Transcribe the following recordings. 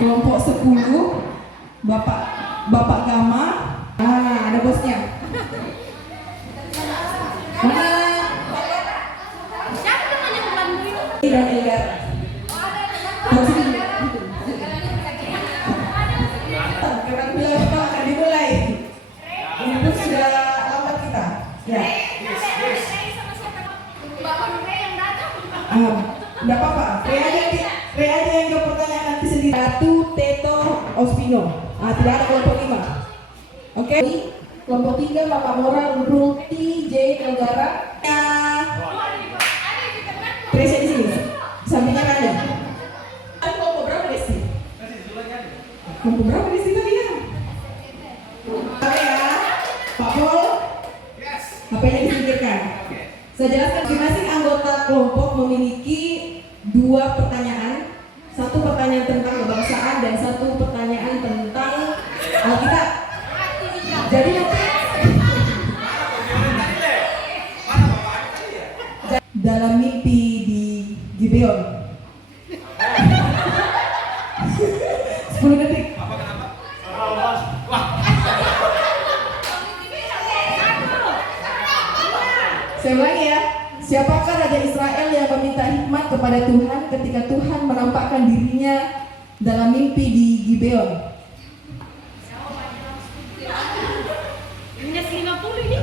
Kelompok 10, Bapak Gama. Ada bosnya. Mana? Siapa namanya Bulan Dan Elgar. Karena bilang akan dimulai. Ini pun sudah lambat kita. Ya. Enggak apa-apa. Rea aja yang jawab pertanyaan nanti sendiri. Ratu Teto Ospino. Tidak ada kelompok 5. Oke. Kelompok 3 Bapak Mora, Ruti, J, Negara. Teresa di sini. Sampingnya ada. Ada kelompok berapa Desi? Kelompok berapa Desi tadi ya? Ya, Pak Pol. HP-nya disingkirkan. Saya jelaskan masing-masing anggota kelompok memiliki 2 pertanyaan. 1 pertanyaan tentang kebangsaan dan 1 pertanyaan tentang Alkitab. Jadi dalam mimpi di Gibeon 10 detik. Saya ulangi ya. Siapakah Raja Israel yang meminta hikmat kepada Tuhan ketika Tuhan menampakkan dirinya dalam mimpi di Gibeon? Minus 50 ini.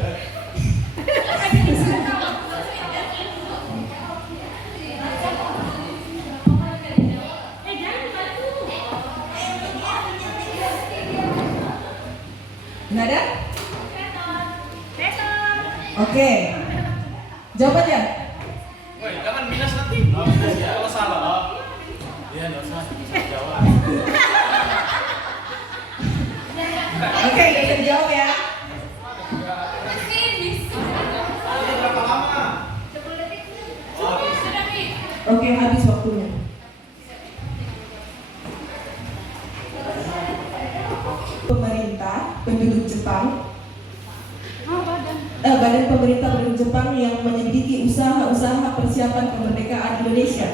Nggak ada? Oke. Jawab aja. Woi, jangan minus nanti. Kalau salah. Iya, enggak usah. Jawab. Oke, bisa dijawab ya. Berapa lama? Oke, habis waktunya. Pemerintah penduduk Jepang, Badan Pemerintah penduduk Jepang yang menyelidiki usaha-usaha persiapan kemerdekaan Indonesia.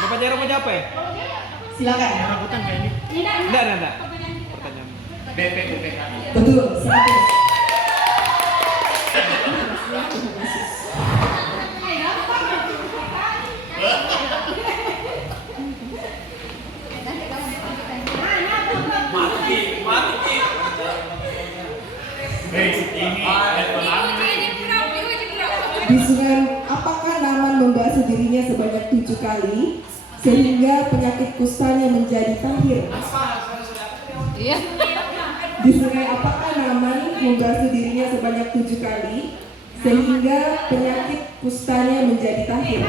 Bapak Jaro mau jawab ya? Silakan. Rambutan kayak ini. Enggak. Pertanyaan. BPK. Betul, 100. Mati. Di sungai apakah Naaman membasuh dirinya sebanyak 7 kali sehingga penyakit kustanya menjadi tahir? Iya. Di sungai apakah Naaman membasuh dirinya sebanyak 7 kali sehingga penyakit kustanya menjadi tahir?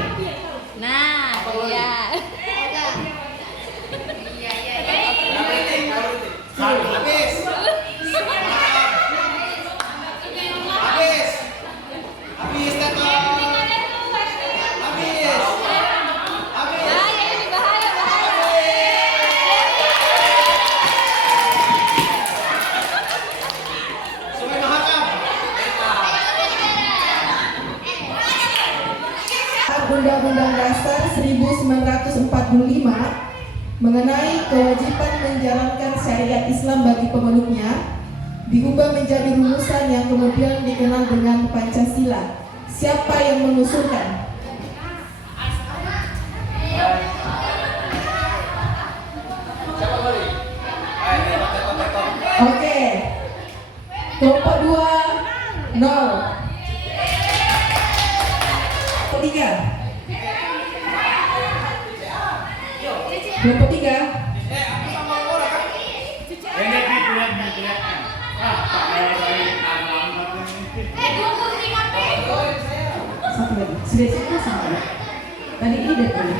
Nah, iya. Undang-Undang Dasar 1945 mengenai kewajiban menjalankan syariat Islam bagi pemeluknya diubah menjadi rumusan yang kemudian dikenal dengan Pancasila. Siapa yang mengusulkan? Oke. Kelompok 2 0. Kelompok 3. Kelompok 3. Satu lagi. Sudah siapa sama? Tadi ini dari mana?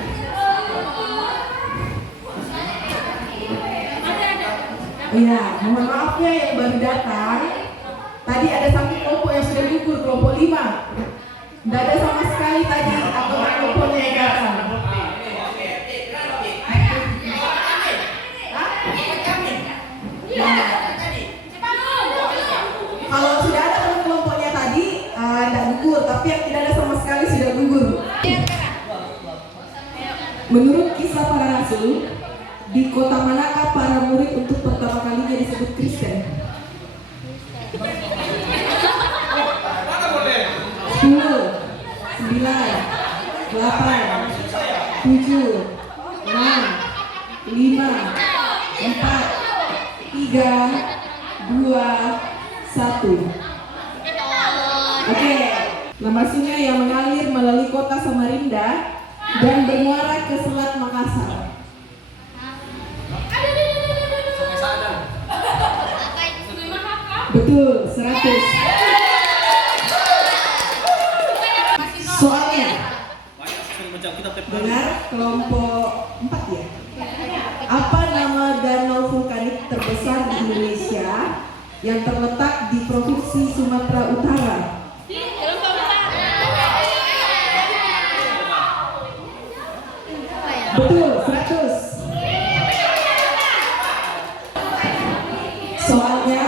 Oh ya, mohon maaf ya yang baru datang. Tadi ada satu kelompok yang sudah gugur, kelompok 5. Tidak ada sama sekali tadi atau kelompoknya yang datang. Kalau sudah ada kelompoknya tadi, tidak gugur, tapi yang tidak ada sama sekali sudah gugur. Menurut kisah para rasul, di kota manakah para murid untuk pertama kalinya disebut Kristen? Mana boleh? 10, 9, 8, 7, 6, 5, 4, 3, 2, 1. Oke, nama sungai yang mengalir melalui kota Samarinda dan bermuara ke Selat Makassar. Sampai sadar. Betul, 100. Soalnya, Banyak sekali macam kita tepuk. benar kelompok 4 ya. Apa nama danau vulkanik terbesar di Indonesia yang terletak di Provinsi Sumatera Utara? Betul, 100. Soalnya,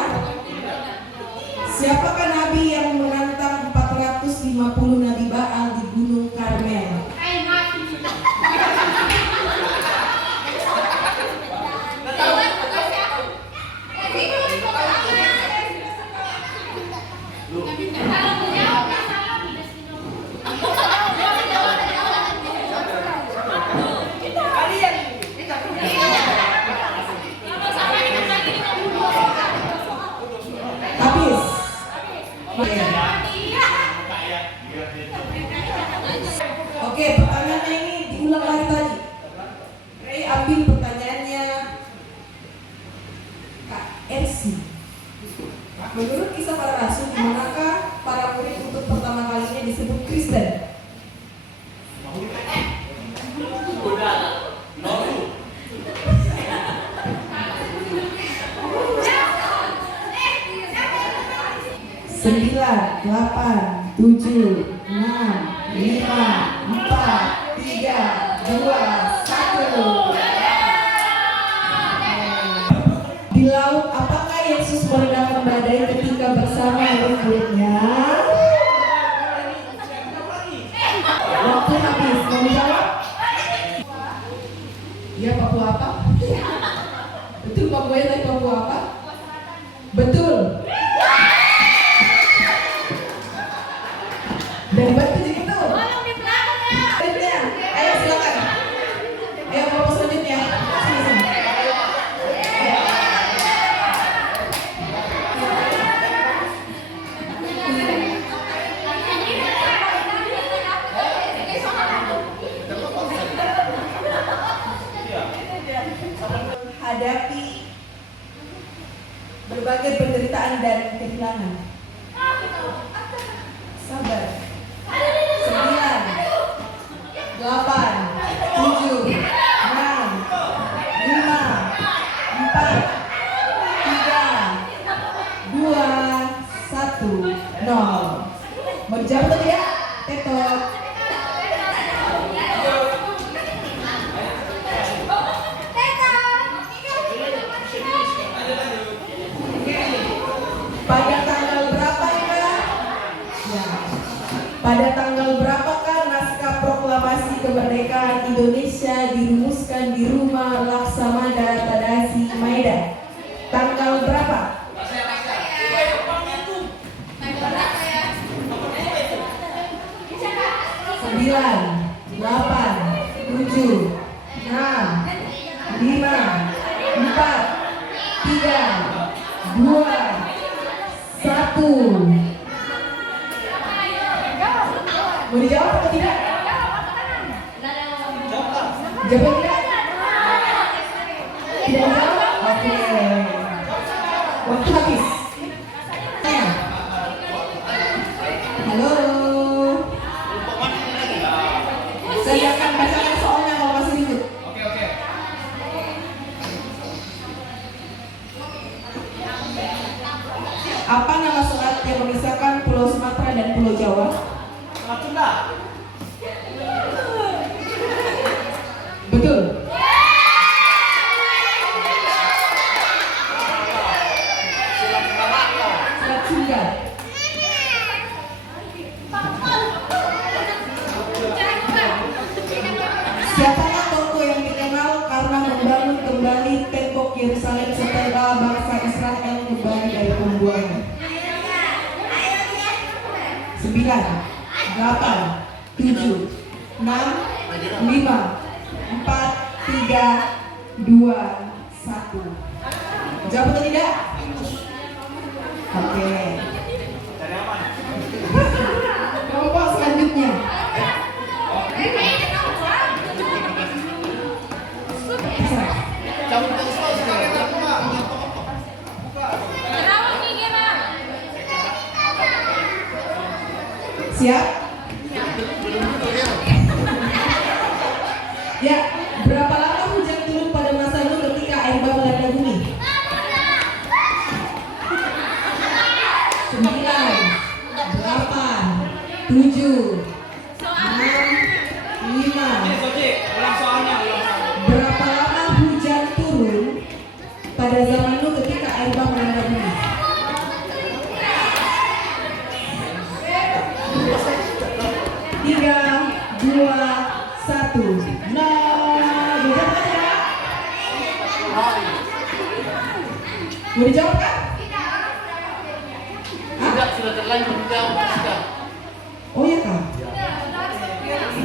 siapakah nabi yang menantang 450 nabi Baal di Gunung Karmel? Habis. Oke, pertanyaannya ini diulang lagi tadi. Ray ambil pertanyaannya Kak Ersi. Menurut kisah para rasul, di manakah para murid untuk pertama kalinya disebut Kristen? Sembilan, 8, 7, 6, 5, 4, 3, 2, 1. Di laut apakah Yesus meredamkan badai ketika bersama murid-muridnya? Waktu habis, mau jawab? Ya, Papua apa? Betul, Pak Boy tadi Papua apa? Betul. Dan bantu jadi itu. Selanjutnya, ayo silakan. Ayo kelompok selanjutnya. Sini, sini. Hadapi berbagai penderitaan dan kehilangan. Sabar. 9, 8, 7, 6, 5, 4, 3, 2, 1, 0. Mau dijawab atau tidak? Tetot. Pada tanggal berapa ya? Ya. Pada tanggal berapakah naskah proklamasi kemerdekaan Indonesia dirumuskan di rumah Laksamada Tadasi Maeda? Tanggal berapa? 9, 8, 7, 6, 5, 4, 3, 2, 1. Mau dijawab atau tidak? Jawab tidak? Tidak jawab? Oke. Waktu habis. Halo. Saya akan bacakan soalnya kalau masih ribut. Oke. Apa nama selat yang memisahkan Pulau Sumatera dan Pulau Jawa? Selat Sunda. Betul. Selat Sunda. Siapakah 7, 6, 5, 4, 3, 2, 1. Jawab atau tidak? Oke. Kelompok selanjutnya. Siap? Ya, berapa lama hujan turun pada masa lalu ketika air bah melanda bumi? 9, 8, 7, 6, 5. Ulang soalnya. Berapa lama hujan turun pada zaman dulu ketika air bah melanda bumi? 3, 2, 1. Nah, dijawab tidak? Mau dijawab kan? Tidak, sudah terlanjur dijawab. Oh ya kak.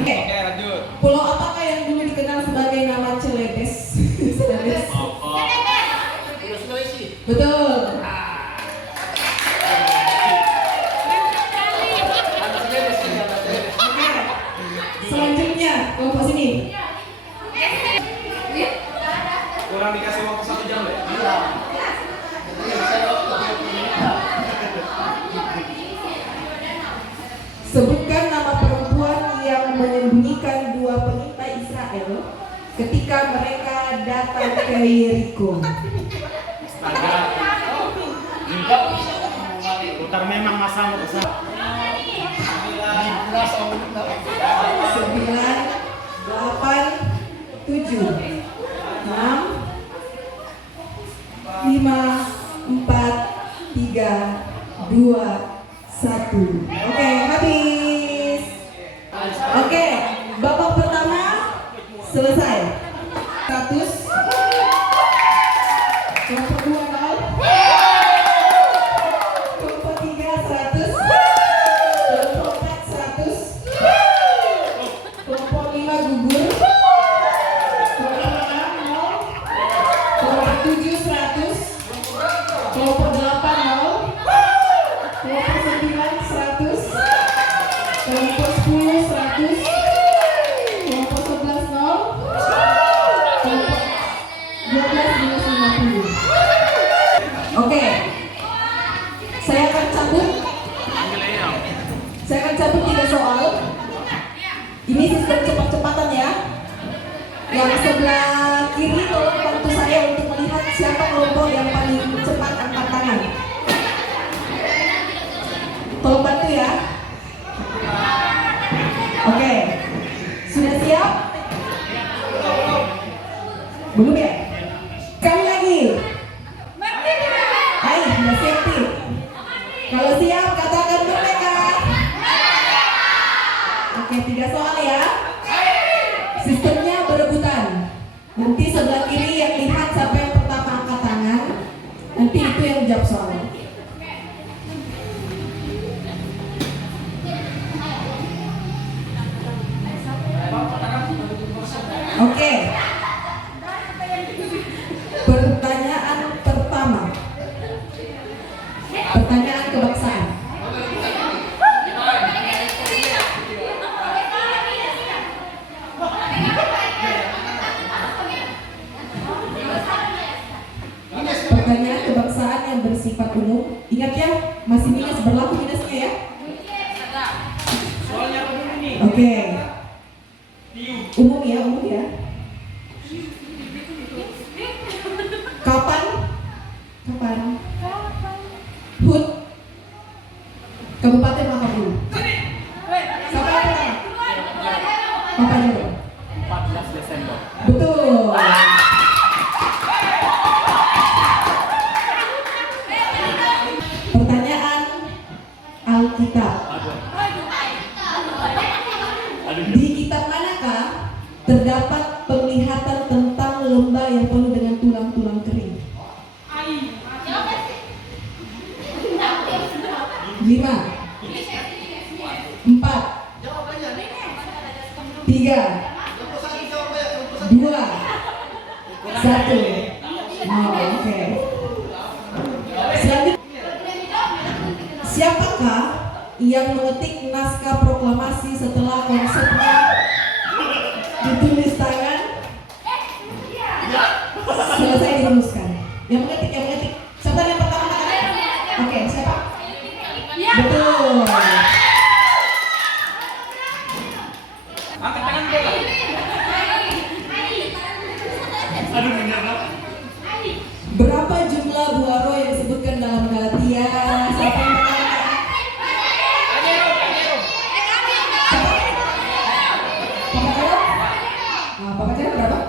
Oke. Oke, lanjut. Pulau apakah yang dulu dikenal sebagai nama Celebes? Celebes. Betul. Selanjutnya kelompok sini. Kurang dikasih waktu 1 jam deh. Sebutkan nama perempuan yang menyembunyikan 2 pengintai Israel ketika mereka datang ke Yeriko. Putar memang masa besar. 9, 8, 7, 6, 5, 4, 3, 2, 1. Oke, habis. Oke, babak pertama selesai. 100. Kelompok 2 nol. Kelompok 3 100. Kelompok 4 100. Kelompok 5 gugur. Kelompok 6 nol. Kelompok 7 100. Kelompok 8 nol. Kelompok 9 100. Kelompok 10 100. Kelompok 11 nol. Kelompok 12 minus 50. Oke. Saya akan cabut 3 soal. Ini sistem cepat-cepatan ya. Yang sebelah kiri tolong bantu saya untuk melihat siapa kelompok yang paling cepat angkat tangan. Tolong bantu ya. Oke. Sudah siap? Belum ya? Sekali lagi. Ayo, sudah siap nih. Kalau siap katakan merdeka. Oke, 3 soal ya. Sistemnya berebutan. Nanti sebelah kiri yang lihat siapa yang pertama angkat tangan. Nanti itu yang jawab soal. Oke. Pertanyaan pertama. Pertanyaan kebangsaan. Pertanyaan kebangsaan yang bersifat umum. Ingat ya, masih minus, berlaku minusnya ya. Soalnya apa dulu nih? Oke. Umum ya. Kapan? HUT Kabupaten Mahakam. Siapa yang pertama? Kapan dulu? 14 Desember. Betul. Pertanyaan Alkitab. Di kitab manakah terdapat penglihatan tentang lembah yang penuh dengan tulang-tulang kering? 5, 4, 3, 2, 1. 3, 2, 1. Oh, oke. Selanjutnya, siapakah yang mengetik naskah proklamasi setelah konsepnya ditulis tangan selesai dirumuskan? Yang mengetik. Siapa yang pertama? Oke, siapa? Betul. Angkat tangan bola. Aduh, bener. Berapa jumlah buah roh yang disebutkan dalam Galatia? Siapa yang pertama? Papa Jero berapa?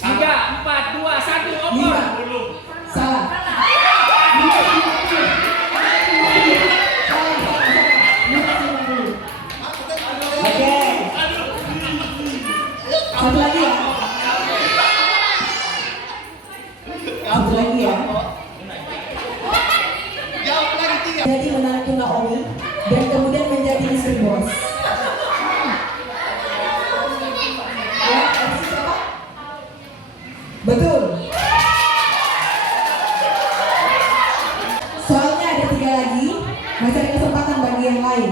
3, 4, 2, 1, Lima. Salah. Oke. Satu lagi ya. Satu lagi ya. Jadi menantu Naomi dan kemudian menjadi istri bos. Ya, versi siapa? Betul. Soalnya ada 3 lagi, masih ada kesempatan bagi yang lain.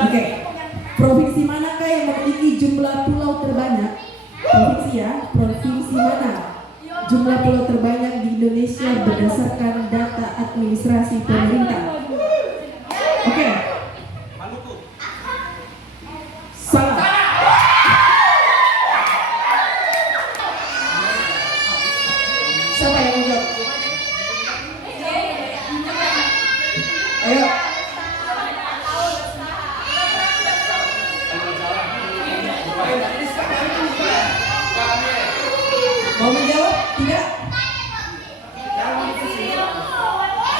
Oke. Provinsi manakah yang memiliki jumlah pulau terbanyak? Provinsi ya, provinsi mana? Jumlah pulau terbanyak di Indonesia berdasarkan data administrasi pemerintah. Oke. Salah. Siapa yang menjawab? Ayo. Mau menjawab? Tidak?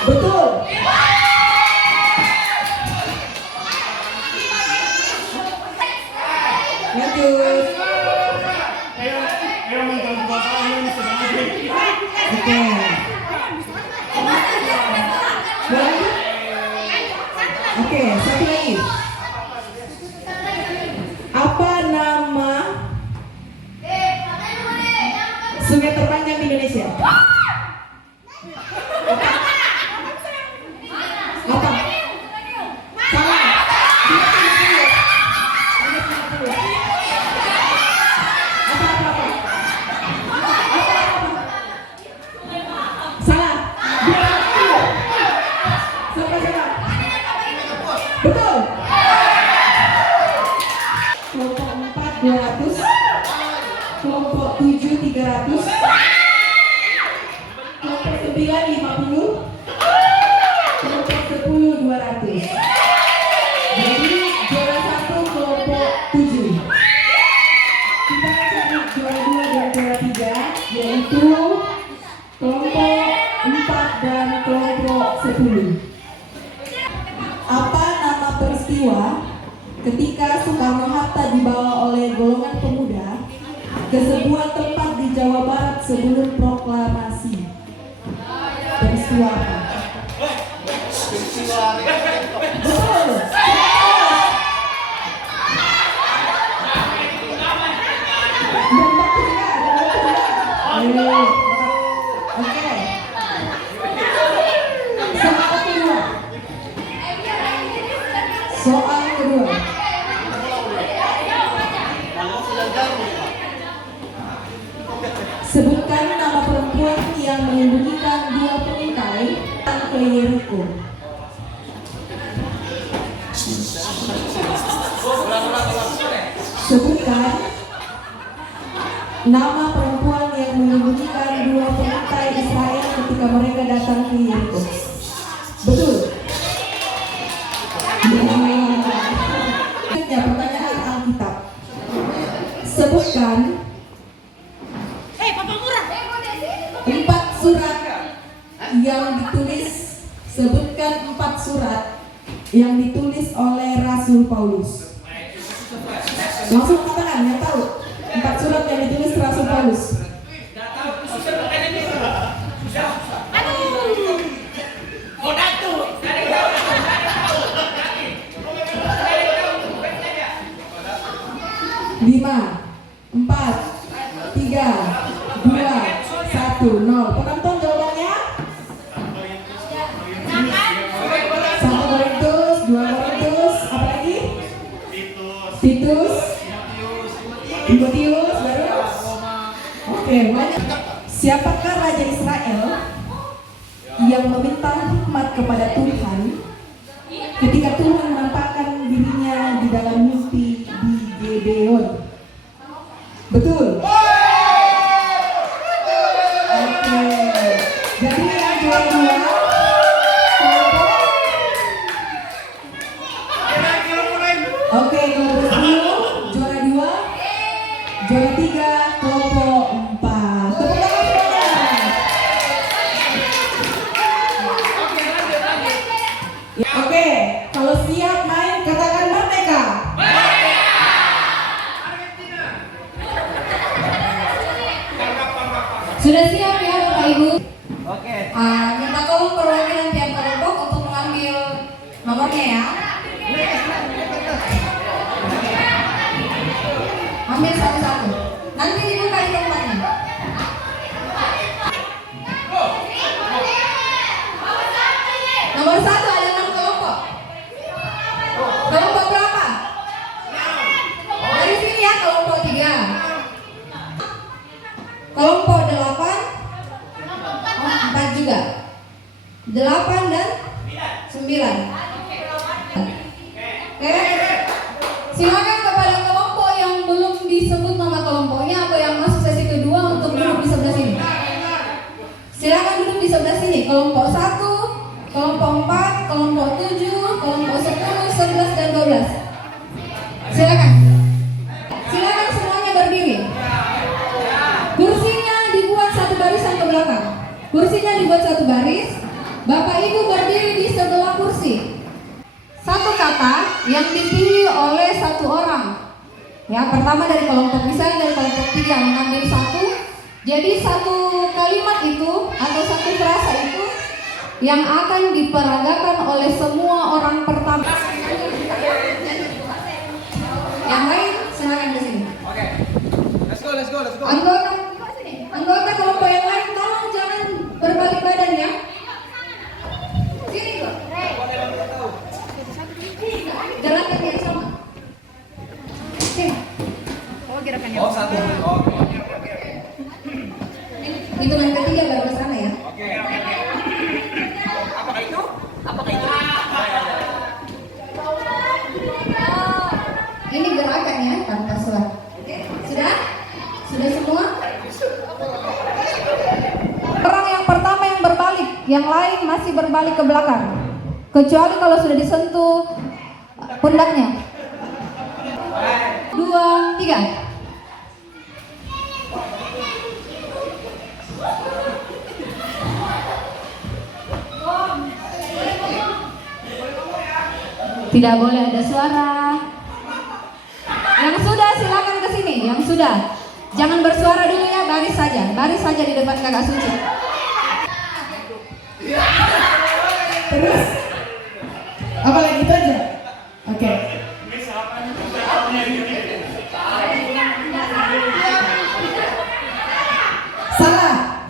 Betul. Lanjut. Oke. Lanjut. Oke, satu lagi. Apa nama sungai terpanjang di Indonesia? Apa? Salah. Salah. Siapa? Betul. Kelompok 4 200, kelompok 7 300, kelompok 9 50, kelompok 10 200. Jadi juara 1 kelompok 7. Kita cari juara 2 dan juara 3, yaitu kelompok 4 dan kelompok 10. Apa nama peristiwa ketika Soekarno-Hatta dibawa oleh golongan pemuda ke sebuah tempat di Jawa Barat sebelum proklamasi? Peristiwa apa? Betul. Oke. Soal kedua. Sebutkan nama perempuan yang menyembunyikan 2 pengintai ke Yeriko. Sebutkan nama perempuan yang menyembunyikan 2 pengintai Israel ketika mereka datang ke Yeriko. Betul. Pertanyaan Alkitab. Sebutkan 4 surat yang ditulis. Sebutkan 4 surat yang ditulis oleh Rasul Paulus. Langsung katakan yang tahu 4 surat yang ditulis Rasul Paulus. 4, 3, 2, 1, 0. Penonton jawabannya? 1 Korintus, 2 Korintus, apa lagi? Titus, Timotius, baru? Oke, banyak. Siapakah Raja Israel yang meminta hikmat kepada Tuhan ketika Tuhan menampakkan dirinya di dalam mimpi di Gibeon? Betul. Oke. Jadi yang juara 2 Oke, kelompok 10, juara 2, juara 3, kelompok 4. Tepuk tangan semuanya. Oke, kalau siap main katakan merdeka. Sudah siap ya Bapak Ibu? Oke. Minta tolong perwakilan tiap kelompok untuk mengambil nomornya ya. Ambil satu-satu. Nanti dibuka di tempatnya. Nomor 1 ada 6 kelompok. Kelompok berapa? Dari sini ya, kelompok 3. Kelompok 8. Oh, 4 juga. 8 dan 9. Oke. Silakan kepada kelompok yang belum disebut nama kelompoknya atau yang masuk sesi kedua untuk duduk di sebelah sini. Silakan duduk di sebelah sini. Kelompok 1, kelompok 4, kelompok 7, kelompok 10, 11 dan 12. Silakan. Silakan semuanya berdiri. Kursinya dibuat satu barisan ke belakang. Kursinya dibuat satu baris. Bapak Ibu berdiri di sebelah kursi. Satu kata yang dipilih oleh satu orang. Ya, pertama dari kelompok, misalnya dari kelompok 3 mengambil satu. Jadi satu kalimat itu atau satu frasa itu yang akan diperagakan oleh semua orang pertama. Yang lain silakan ke sini. Oke. Let's go. Anggota kelompok yang lain tolong jangan berbalik badan ya. Sini kok. Gerakan yang sama. Sini. Oh, satu. Oke. Hitungan ketiga baru ke sana ya. Oke. Ini gerakannya tanpa suara. Oke, sudah? Sudah semua? Orang yang pertama yang berbalik, yang lain masih berbalik ke belakang. Kecuali kalau sudah disentuh pundaknya. 2, 3. Tidak boleh ada suara. Yang sudah silakan ke sini. Yang sudah, jangan bersuara dulu ya, baris saja di depan kakak suci. Terus apa lagi itu aja? Oke. Salah.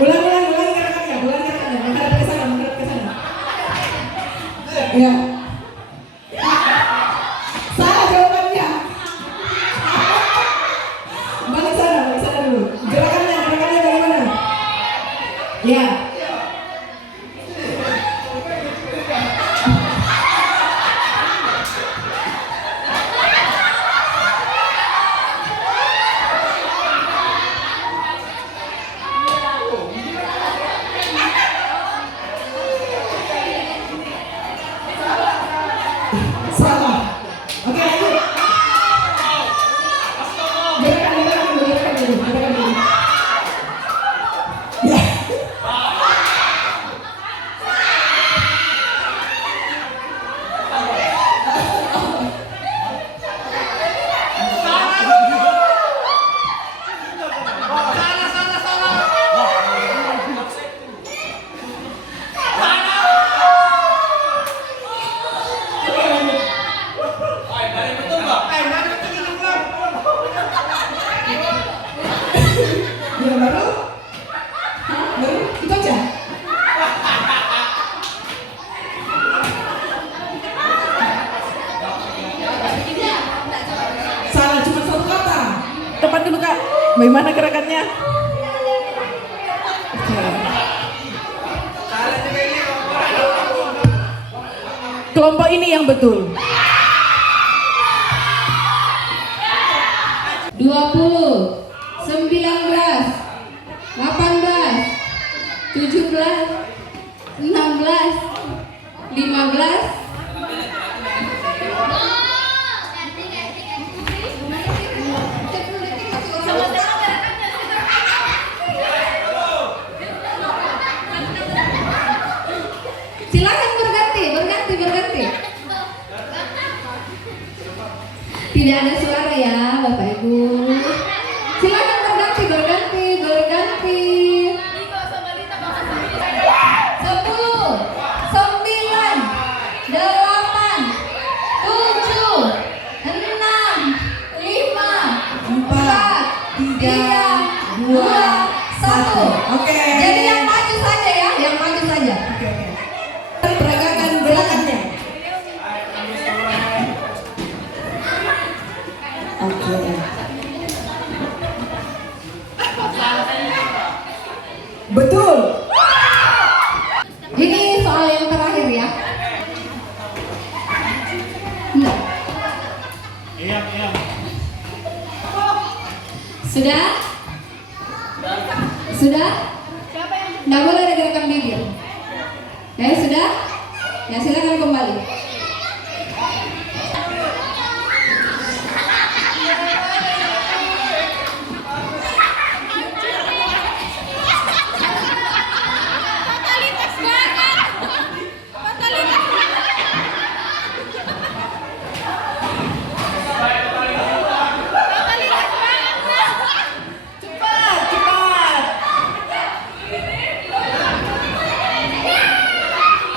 Ulang gerakannya. Menghadap ke sana. Ya. Salah jawabannya. Balik sana dulu. Gerakannya bagaimana? Ya. Salah. Oke, lanjut. Gerakan dulu. Ya. Kelompok ini yang betul. 20, 19, 18, 17, 16, 15. Silakan berganti. Tidak ada suara ya, Bapak Ibu. Silakan berganti. 10, 9, 8, 7, 6, 5, 4, 3, 2, 1. Oke. Jadi yang maju saja ya, yang maju saja. Peragakan gerakannya. Oke. Betul. Ini soal yang terakhir ya. Enggak. Iya. Sudah? Sudah? Nggak boleh ada gerakan bibir. Ya sudah? Ya silakan kembali.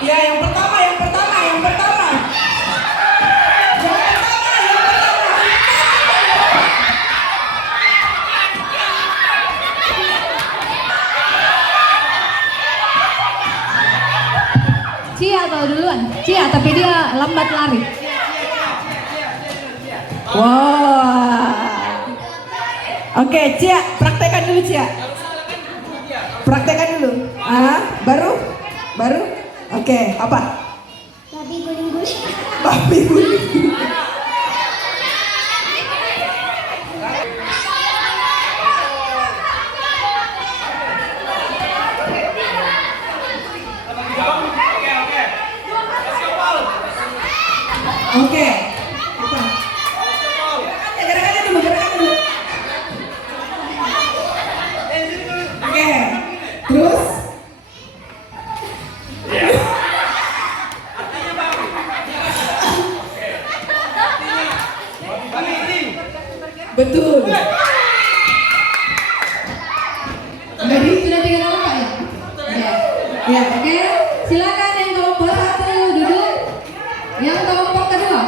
Ya, yang pertama. Cia tahu duluan. Cia, tapi dia lambat lari. Wah. Oke, Cia, praktekkan dulu, Cia. Praktekkan dulu. Baru? Oke, apa? Babi guling-guling. Babi guling. Oke. Apa? Gerakannya dulu. Oke. Terus? Betul. Jadi sudah 3 kelompok ya? Ya. Oke, silakan yang kelompok 1 duduk. Yang kelompok kedua.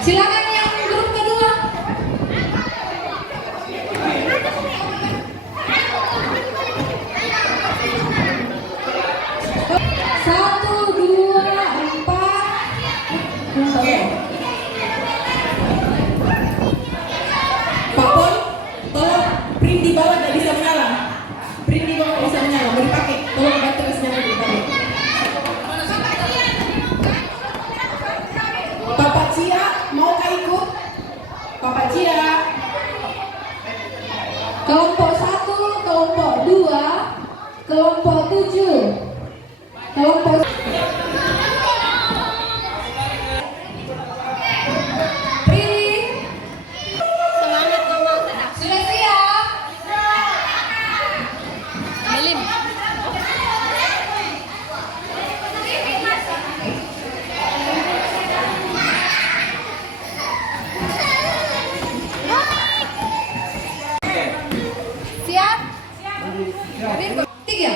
Silakan yang grup kedua. Satu, dua, 4. Oke. Pak Pon, tolong print di bawah tak bisa menyala. Print di bawah tak bisa menyala, mau dipakai. Tolong bantu ke sana dulu. Bapak Cia, mau kah ikut? Bapak Cia. Kelompok 1, kelompok 2, kelompok 7. Kelompok Prilly, Semangat ngomong. sudah siap? Belim. Siap? 3.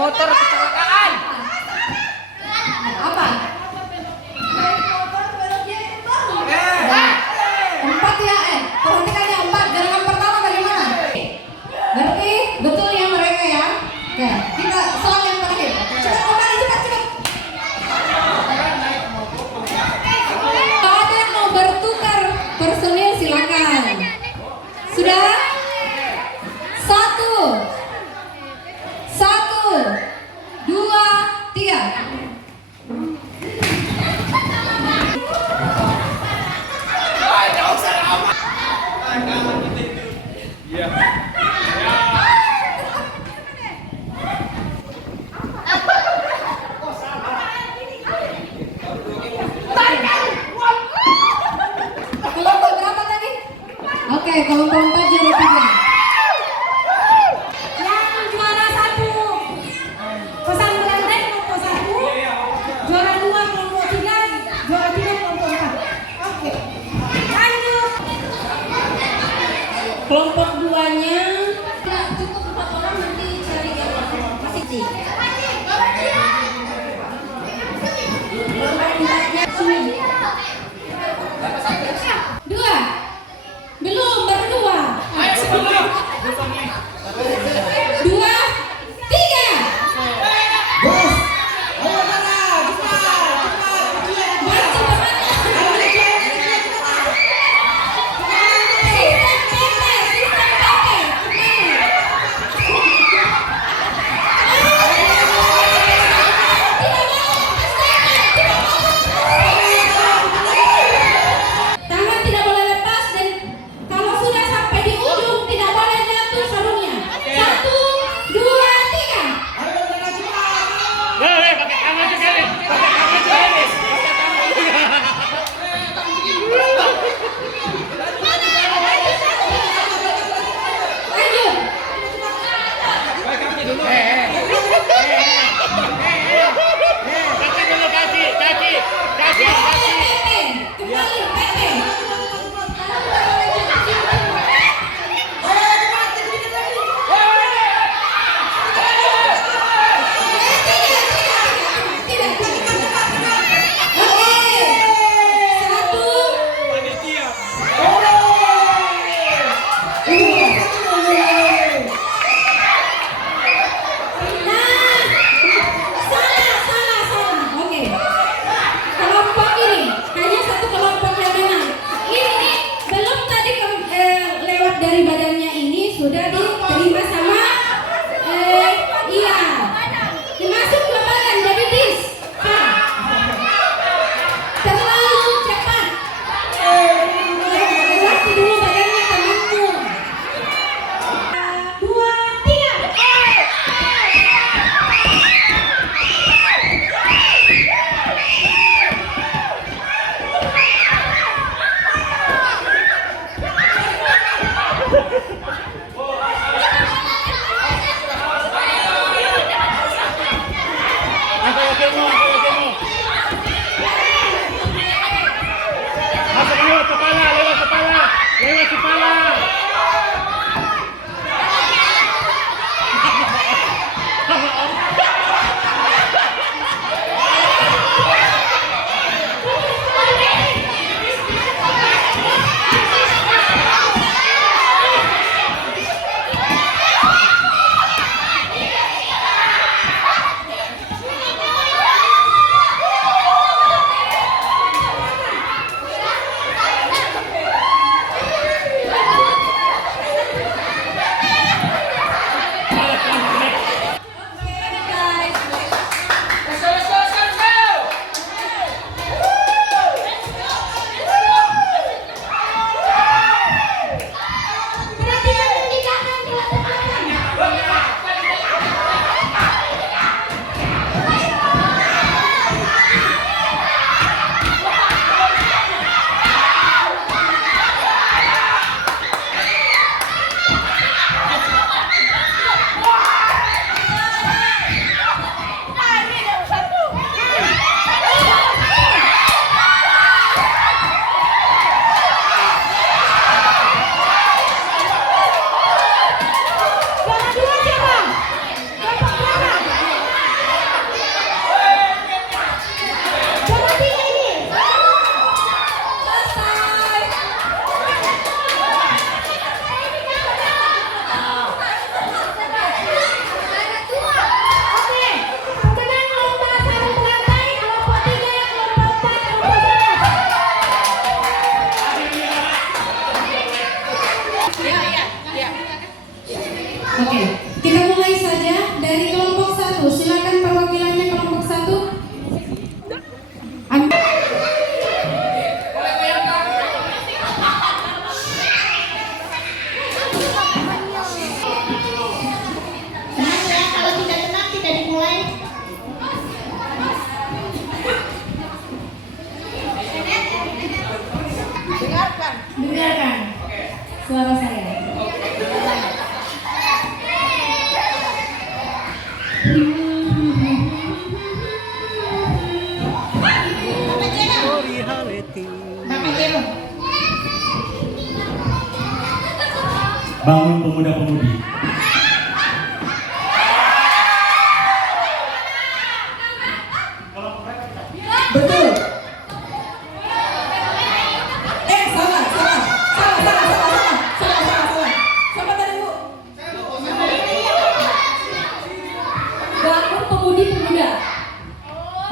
motor kecelakaan. Apa? Empat ya, perhatikan yang empat. Gerakan pertama bagaimana? Ngerti? Betul ya mereka ya? Oke, kita soal yang terakhir. Cepat kembali, cepat. Kalau ada yang mau bertukar personil silakan. Sudah? Satu, dua, tiga. Kelompok berapa tadi? Oke, kelompok 4 juara 3. Yang juara 1 Kosan Belanda kelompok 1, juara 2 kelompok 3, juara 3 kelompok 4. Oke. Lanjut. Kelompok 2-nya Tidak cukup 4 orang, nanti cari yang masih sih. Dua. Belum, baru dua. Dua, tiga. Baca tangan tidak boleh lepas dan kalau sudah sampai di ujung tidak boleh jatuh sarungnya. 1, 2, 3. Pakai tangan juga nih. Pakai tangan juga nih. Lanjut. Kaki dulu. Kaki dulu, kaki. Pepe. Kembali Pepe. Tidak. Oke. 1. Nah, salah. Oke. Kelompok ini hanya satu kelompok yang menang. Ini belum tadi lewat dari badannya ini sudah diterima sama iya. Dimasuk ke badan jadi dis. Terlalu cepat. Lewati dulu badannya temanku. 2, 3. Oke, kita mulai saja dari kelompok 1. Silakan perwakilannya kelompok 1. Tenang ya, kalau tidak tenang tidak dimulai. Dengarkan suara saya. Bapak Jero. Bangun pemuda-pemudi. Betul. Salah. Siapa tadi, Bu? Bangun pemudi-pemuda.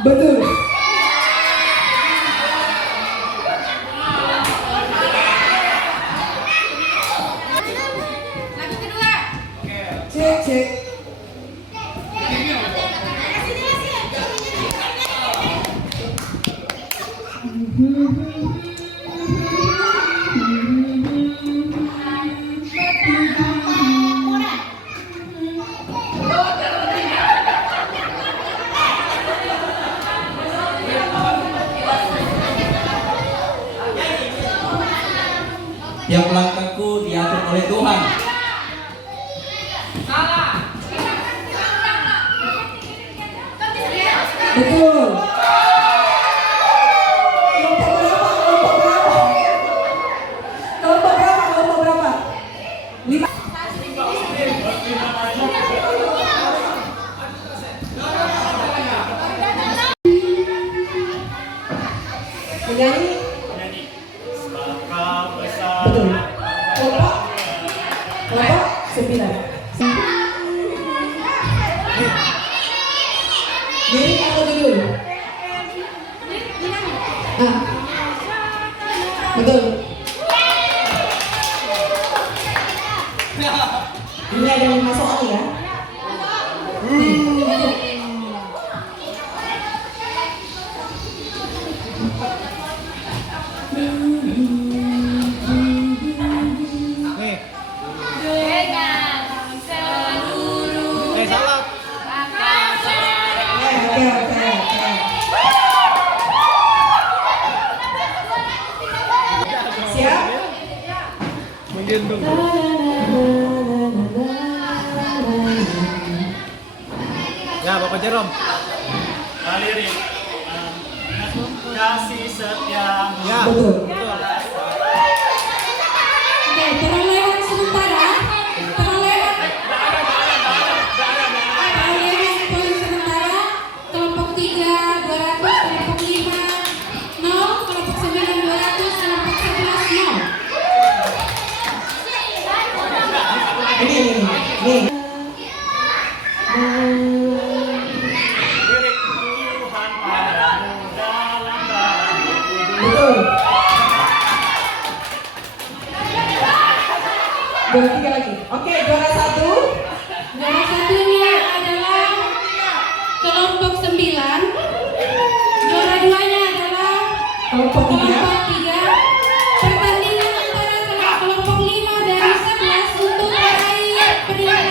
Betul. Lagu kedua. Cek. Tiap langkahku diatur oleh Tuhan. Betul. Kelompok berapa? 5. Menyanyi. Betul. Kelompok 9. Lirik atau judul? Betul. Ini ada 5 soal ya. Salah. Oke. Siap? Menggendong. Ya, Bapak Jerom. Lirik. Kasih setia. Ya. Betul. Oke, perolehan sementara. Perolehan poin sementara. Kelompok 3 200, kelompok 5 0, kelompok 9 200, kelompok 11 0. Ini. Lirik Tuhan padamu dalam dalam Betul. 2, 3 lagi. Oke, juara 1. Juara satunya adalah kelompok 9. Juara 2-nya adalah Kelompok 3. kelompok 3. Pertandingan antara kelompok 5 dari 11 untuk meraih peringkat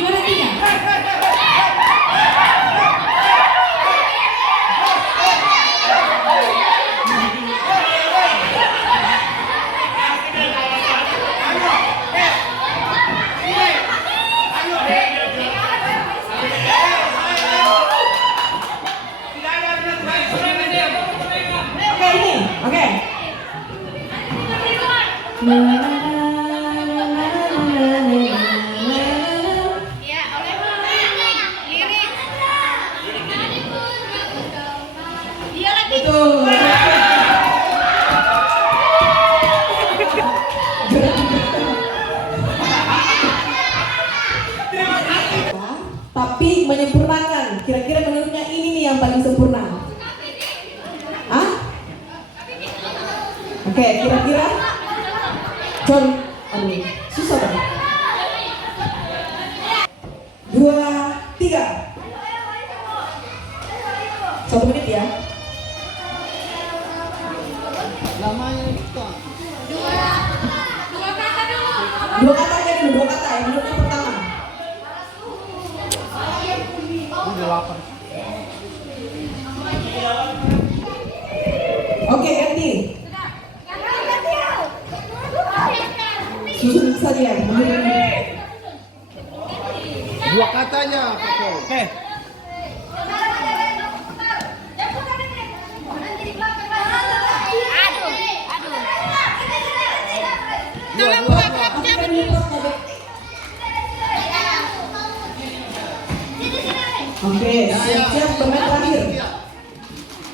juara 3. Oke. Betul. Tapi menyempurnakan. Kira-kira menurutnya ini nih yang paling sempurna. Hah? Oke, kira-kira John, aduh, susah banget. 2, 3. 1 menit ya. Dua kata aja dulu, 2 kata ya, menurut yang pertama. Oke, ganti. Susun saja, Dua katanya, Oke. Oke, siap-siap pemain terakhir.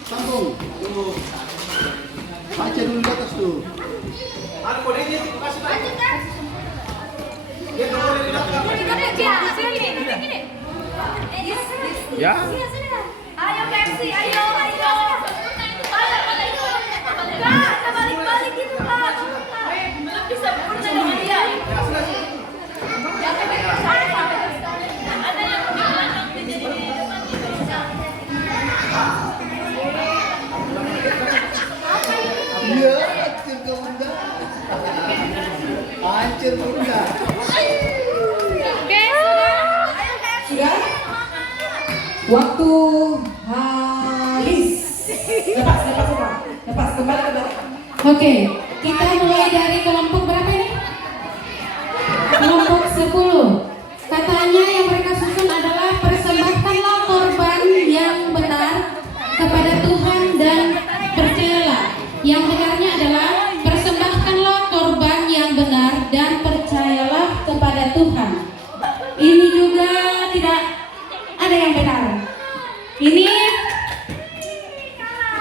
Sambung. Tuh. Baca dulu di atas tuh. Ada kodenya tuh, kasih tahu. Dia nomornya di belakang. Ya. Ayo Pepsi, ayo. Kak, balik gitu Kak. Bisa bekerja dengan dia. Iya, hancur ke bunda. Hancur bunda. Sudah? Waktu habis. Lepas semua. Lepas kembali ke belakang. Oke, kita mulai dari kelompok berapa ini? Kelompok 10. Katanya yang mereka susun adalah persembahkanlah korban yang benar kepada Tuhan dan percayalah. Yang benarnya adalah persembahkanlah korban yang benar dan percayalah kepada Tuhan. Ini juga tidak ada yang benar.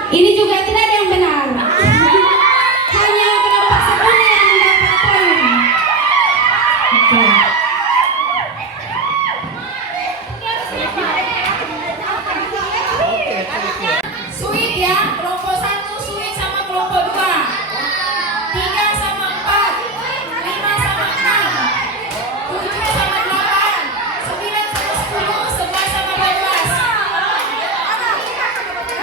Ini juga tidak ada yang benar. Hanya kelompok 10 yang mendapat poin. Oke. Sweet ya, kelompok 1 sweet sama kelompok 2. 3 sama 4, 5 sama 6, 7 sama 8, 9 sama 10, 11 sama 12.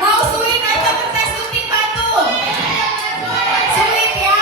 Mau sweet atau kertas gunting batu? Sweet ya.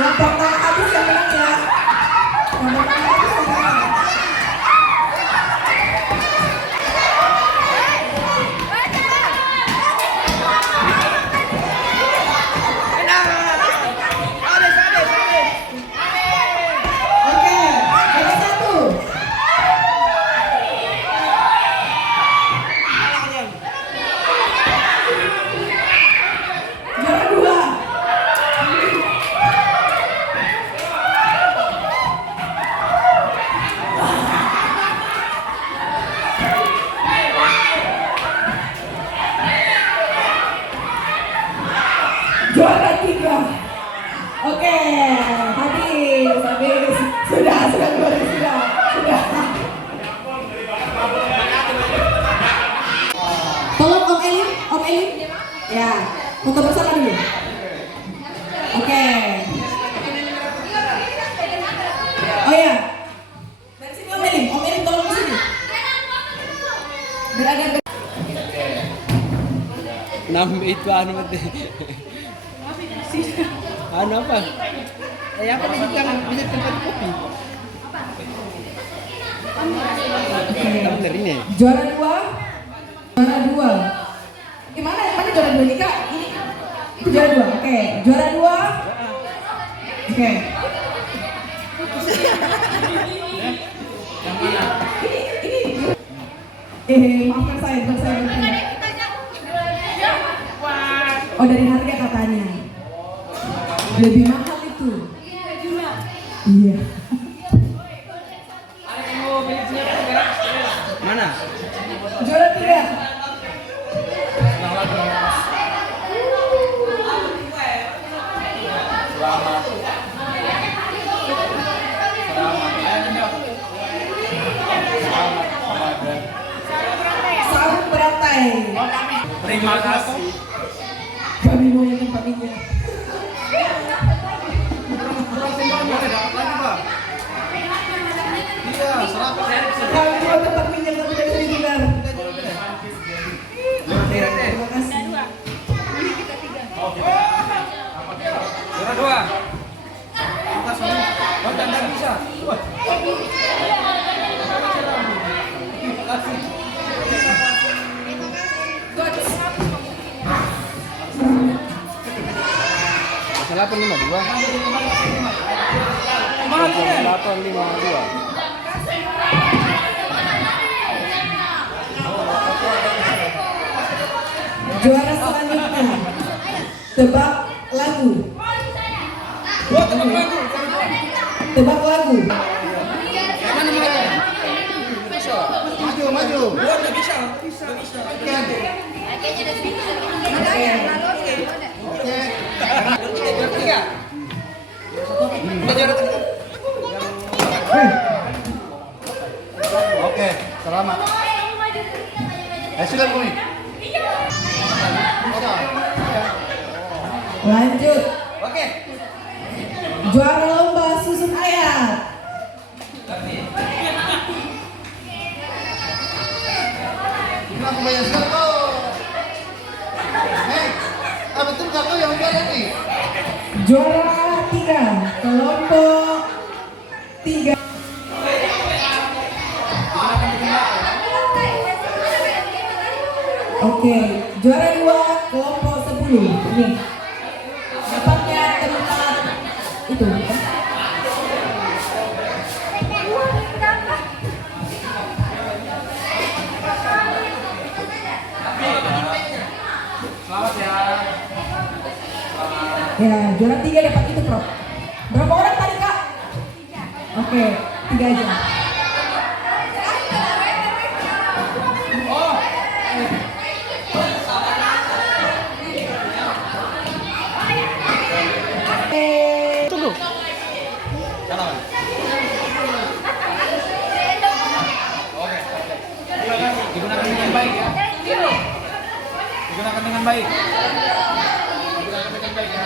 Yang pertama habis yang menang ya. Yang pertama habis yang menang. Oke, nomor 1. Juara 2. Juara 3. Oke, habis. Sudah keluar, sudah. Tolong Om Elim. Ya, foto bersama dulu. Oke. Oh ya, dari sini Om Elim tolong ke sini. Berada. itu anu mati. Anu apa? Apa nih kan bisa tempat kopi? Bener ini. Juara 2. Juara 2. Gimana? Mana juara 2 nih Kak? Ini. Itu juara 2. Oke, juara 2. Oke. Yang mana? Ini. Maafkan saya, bukan saya bertanya. Oh, dari harga katanya. Lebih mahal itu. Iya. Mana? Juara 3. Selamat. Sarung berantai. Terima kasih. Kami mau yang tempatnya. Dapat lagi, Bang. Iya, selamat. Kami mau tempat minyak tapi tidak bisa didengar. Terima kasih. Juara 2. Kita semua. Bang Dandang bisa. Masalah 852. 852. Juara selanjutnya. Tebak lagu. Tebak lagu. Maju. Oke, selamat. Silakan Kumi. Lanjut. Oke. Juara lomba susun ayat. Kenapa banyak sekali kau? Betul nggak kau yang juara nih? Juara 3. Kelompok 3. Oke, juara 2 kelompok 10. Nih. Dapatnya tempat itu. Selamat ya. Ya, juara 3 dapat itu, Prof. Berapa orang tadi, Kak? Oke, 3 aja. Tunggu. Oke. Digunakan dengan baik ya. Digunakan dengan baik. Digunakan dengan baik ya.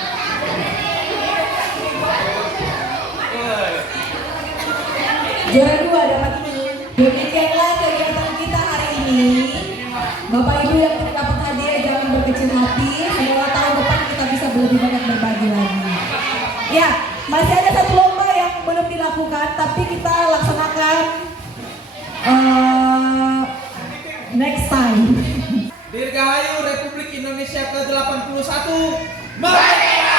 Juara 2 dapat ini. Demikianlah kegiatan kita hari ini. Bapak Ibu yang tidak dapat hadiah jangan berkecil hati. Semoga tahun depan kita bisa lebih banyak berbagi lagi. Ya, masih ada satu lomba yang belum dilakukan, tapi kita laksanakan next time. Dirgahayu Republik Indonesia ke-81. Merdeka!